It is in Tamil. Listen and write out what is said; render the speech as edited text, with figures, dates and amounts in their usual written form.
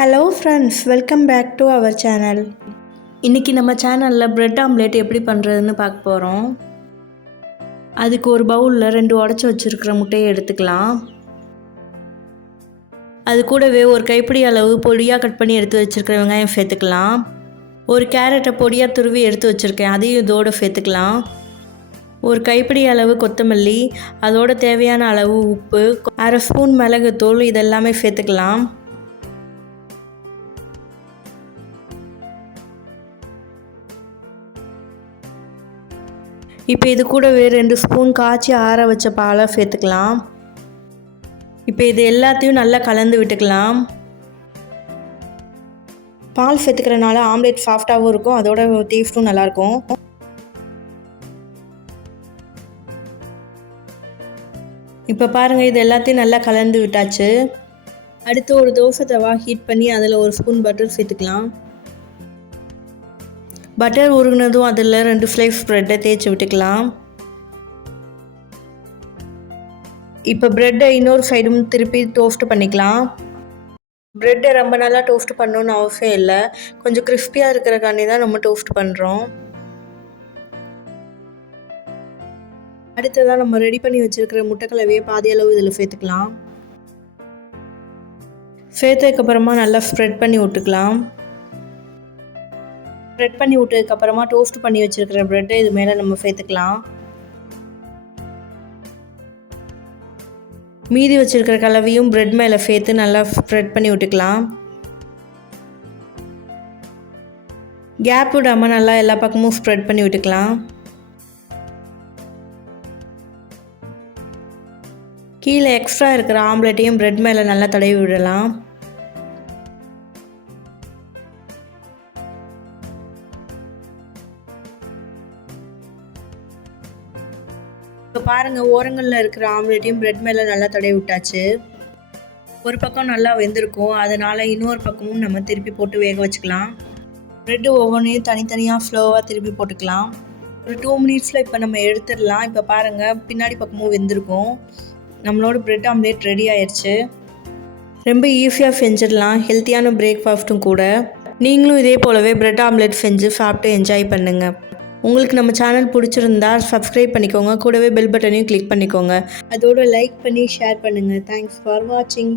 Hello friends, welcome back to our channel. இன்றைக்கி நம்ம சேனலில் பிரெட் ஆம்லேட் எப்படி பண்ணுறதுன்னு பார்க்க போகிறோம். அதுக்கு ஒரு பவுலில் 2 உடச்சி வச்சுருக்கிற முட்டையை எடுத்துக்கலாம். அது கூடவே ஒரு கைப்பிடி அளவு பொடியாக கட் பண்ணி எடுத்து வச்சுருக்கிற வெங்காயம் சேர்த்துக்கலாம். ஒரு கேரட்டை பொடியாக துருவி எடுத்து வச்சுருக்கேன், அதையும் இதோடு சேர்த்துக்கலாம். ஒரு கைப்பிடி அளவு கொத்தமல்லி, அதோட தேவையான அளவு உப்பு, 1/2 ஸ்பூன் மிளகுத்தூள், இதெல்லாமே சேர்த்துக்கலாம். இப்போ இது கூடவே 2 ஸ்பூன் காய்ச்சி ஆற வச்ச பாலை சேர்த்துக்கலாம். இப்போ இது எல்லாத்தையும் நல்லா கலந்து விட்டுக்கலாம். பால் சேர்த்துக்கிறனால ஆம்லேட் சாஃப்டாகவும் இருக்கும், அதோட டேஸ்ட்டும் நல்லாயிருக்கும். இப்போ பாருங்கள், இது எல்லாத்தையும் நல்லா கலந்து விட்டாச்சு. அடுத்து ஒரு தோசை தவா ஹீட் பண்ணி அதில் 1 ஸ்பூன் பட்டர் சேர்த்துக்கலாம். பட்டர் உருகினதும் அதில் 2 ஸ்லைஸ் ப்ரெட்டை தேய்ச்சி விட்டுக்கலாம். இப்போ ப்ரெட்டை இன்னொரு சைடும் திருப்பி டோஸ்ட் பண்ணிக்கலாம். ப்ரெட்டை ரொம்ப நல்லா டோஸ்ட் பண்ணணுன்னு அவசியம் இல்லை, கொஞ்சம் கிறிஸ்பியாக இருக்கிறக்காண்டி தான் நம்ம டோஸ்ட் பண்ணுறோம். அடுத்ததாக நம்ம ரெடி பண்ணி வச்சுருக்கிற முட்டைக்கலவையை பாதி அளவு இதில் சேர்த்துக்கலாம். சேர்த்ததுக்கப்புறமா நல்லா ஸ்ப்ரெட் பண்ணி விட்டுக்கலாம். ஸ்ப்ரெட் பண்ணி விட்டதுக்கப்புறமா டோஸ்ட் பண்ணி வச்சுருக்கிற ப்ரெட்டை இது மேலே நம்ம சேர்த்துக்கலாம். மீதி வச்சுருக்கிற கலவையும் ப்ரெட் மேலே சேர்த்து நல்லா ஸ்ப்ரெட் பண்ணி விட்டுக்கலாம். கேப் விடாமல் நல்லா எல்லா பக்கமும் ஸ்ப்ரெட் பண்ணி விட்டுக்கலாம். கீழே எக்ஸ்ட்ரா இருக்கிற ஆம்லேட்டையும் ப்ரெட் மேலே நல்லா தடவி விடலாம். இப்போ பாருங்கள், ஓரங்களில் இருக்கிற ஆம்லேட்டையும் ப்ரெட் மேலே நல்லா தடவி விட்டாச்சு. ஒரு பக்கம் நல்லா வெந்திருக்கும், அதனால் இன்னொரு பக்கமும் நம்ம திருப்பி போட்டு வேக வச்சுக்கலாம். ப்ரெட்டு ஒவ்வொன்றையும் தனித்தனியாக ஸ்லோவாக திருப்பி போட்டுக்கலாம். ஒரு 2 மினிட்ஸில் இப்போ நம்ம எடுத்துடலாம். இப்போ பாருங்கள், பின்னாடி பக்கமும் வெந்திருக்கும். நம்மளோட ப்ரெட் ஆம்லேட் ரெடி ஆயிடுச்சு. ரொம்ப ஈஸியாக செஞ்சிடலாம், ஹெல்த்தியான பிரேக்ஃபாஸ்ட்டும் கூட. நீங்களும் இதே போலவே ப்ரெட் ஆம்லேட் செஞ்சு சாப்பிட்டு என்ஜாய் பண்ணுங்கள். உங்களுக்கு நம்ம சேனல் பிடிச்சிருந்தா சப்ஸ்கிரைப் பண்ணிக்கோங்க, கூடவே பெல் பட்டனையும் கிளிக் பண்ணிக்கோங்க. அதோடு லைக் பண்ணி ஷேர் பண்ணுங்கள். தேங்க்ஸ் ஃபார் வாட்சிங்.